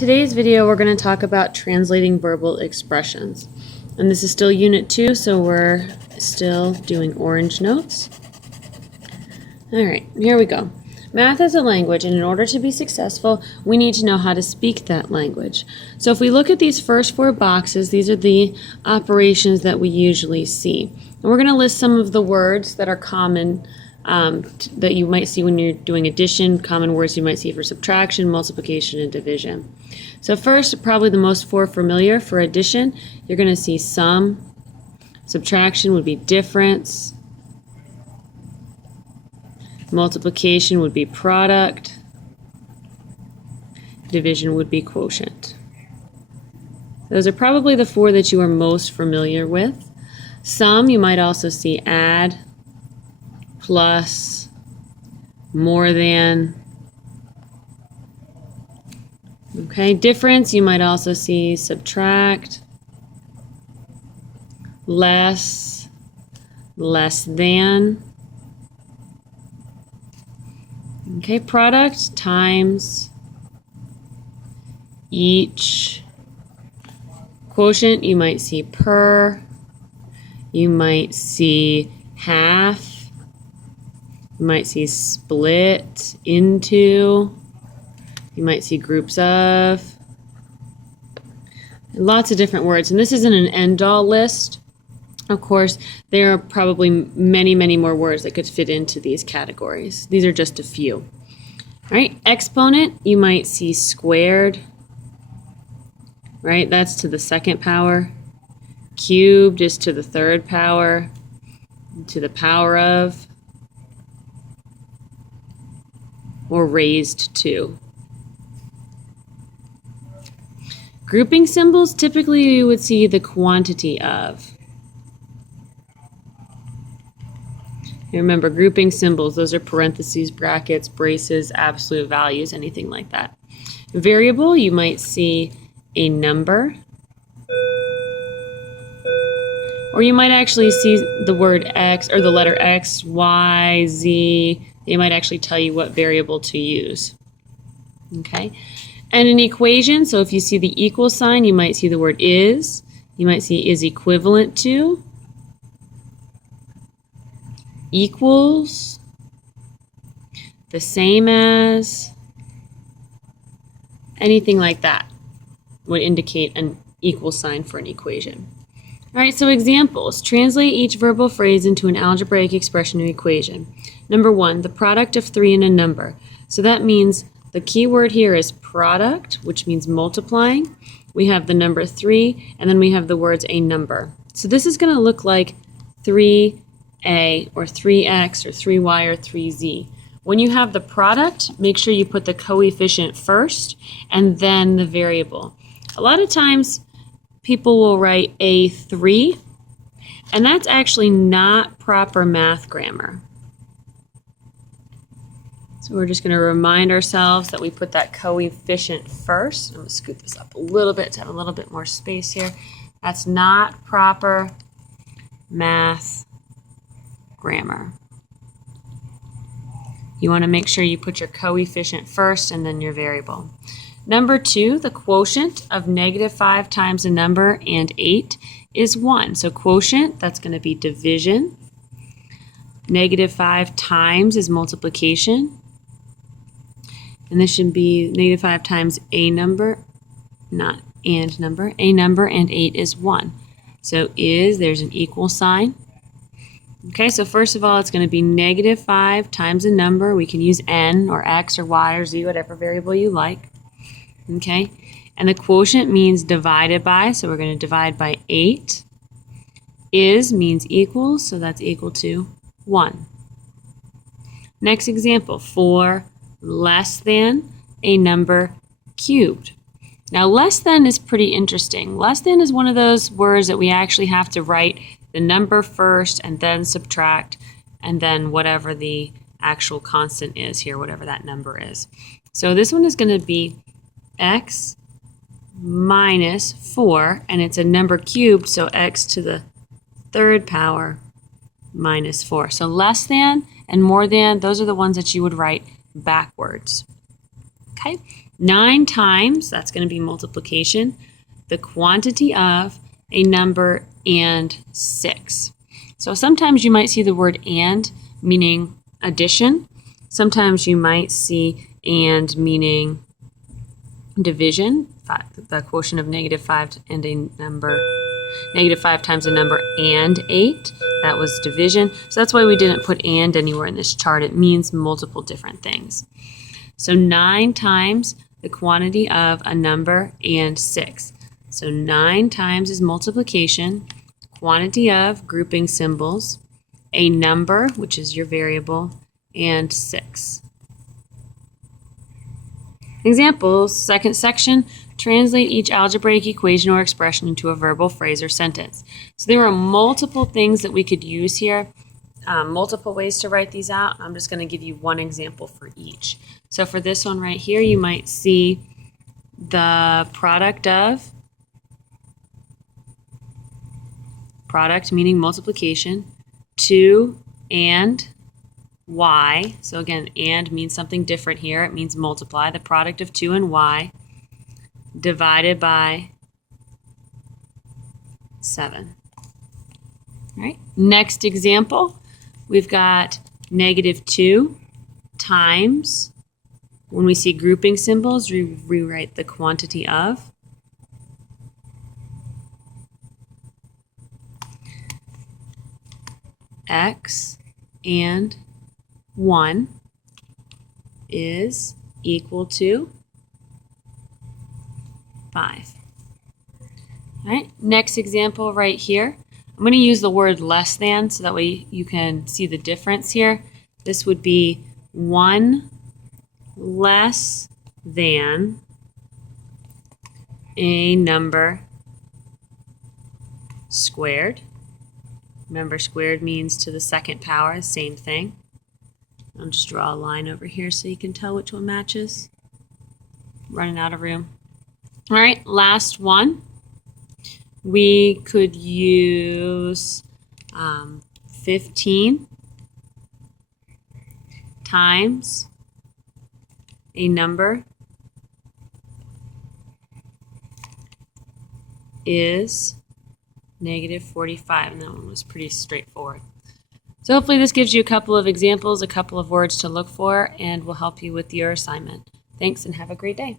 Today's video we're going to talk about translating verbal expressions. And this is still Unit 2, so we're still doing orange notes. Alright, here we go. Math is a language, and in order to be successful, we need to know how to speak that language. So if we look at these first four boxes, these are the operations that we usually see. And we're going to list some of the words that are common that you might see when you're doing addition, common words you might see for subtraction, multiplication, and division. So first, probably the most familiar for addition, you're going to see sum. Subtraction would be difference. Multiplication would be product. Division would be quotient. Those are probably the four that you are most familiar with. Sum, you might also see add, plus, more than. Okay, difference, you might also see subtract, less, less than. Okay, product, times, each. Quotient, you might see per, you might see half, you might see split into, you might see groups of, lots of different words. And this isn't an end-all list. Of course, there are probably many, many more words that could fit into these categories. These are just a few. All right, exponent, you might see squared, right? That's to the second power. Cubed is to the third power, to the power of, or raised to. Grouping symbols, typically you would see the quantity of. You remember grouping symbols, those are parentheses, brackets, braces, absolute values, anything like that. Variable, you might see a number. Or you might actually see the word X, or the letter X, Y, Z. They might actually tell you what variable to use. Okay? And an equation, so if you see the equal sign, you might see the word is. You might see is equivalent to, equals, the same as, anything like that would indicate an equal sign for an equation. All right, so examples. Translate each verbal phrase into an algebraic expression or equation. Number one, the product of 3 and a number. So that means the key word here is product, which means multiplying. We have the number 3, and then we have the words a number. So this is going to look like 3a, or 3x, or 3y, or 3z. When you have the product, make sure you put the coefficient first, and then the variable. A lot of times, people will write A3, and that's actually not proper math grammar. So we're just going to remind ourselves that we put that coefficient first. I'm going to scoot this up a little bit to have a little bit more space here. That's not proper math grammar. You want to make sure you put your coefficient first and then your variable. Number 2, the quotient of -5 times a number and 8 is 1. So quotient, that's going to be division. -5 times is multiplication. And this should be -5 times a number, not and number. A number and 8 is 1. So there's an equal sign. Okay, so first of all, it's going to be -5 times a number. We can use n or x or y or z, whatever variable you like. Okay, and the quotient means divided by, so we're going to divide by 8. Means equals, so that's equal to 1. Next example, 4 less than a number cubed. Now, less than is pretty interesting. Less than is one of those words that we actually have to write the number first and then subtract, and then whatever the actual constant is here, whatever that number is. So this one is going to be x minus 4, and it's a number cubed, so x to the third power minus 4. So less than and more than, those are the ones that you would write backwards. Okay, 9 times, that's going to be multiplication, the quantity of a number and 6. So sometimes you might see the word and meaning addition. Sometimes you might see and meaning division, the quotient of -5 and a number, -5 times a number and 8. That was division. So that's why we didn't put and anywhere in this chart. It means multiple different things. So 9 times the quantity of a number and 6. So 9 times is multiplication, quantity of grouping symbols, a number, which is your variable, and 6. Examples, second section, translate each algebraic equation or expression into a verbal phrase or sentence. So there are multiple things that we could use here, multiple ways to write these out. I'm just going to give you one example for each. So for this one right here, you might see the product of, product meaning multiplication, 2 and y. So again, and means something different here. It means multiply. The product of 2 and y divided by 7. All right. Next example, we've got -2 times, when we see grouping symbols, we rewrite the quantity of, x and 1 is equal to 5. All right, next example right here. I'm going to use the word less than so that way you can see the difference here. This would be 1 less than a number squared. Remember, squared means to the second power, same thing. I'll just draw a line over here so you can tell which one matches. Running out of room. All right, last one. We could use 15 times a number is -45, and that one was pretty straightforward. So hopefully this gives you a couple of examples, a couple of words to look for, and will help you with your assignment. Thanks and have a great day.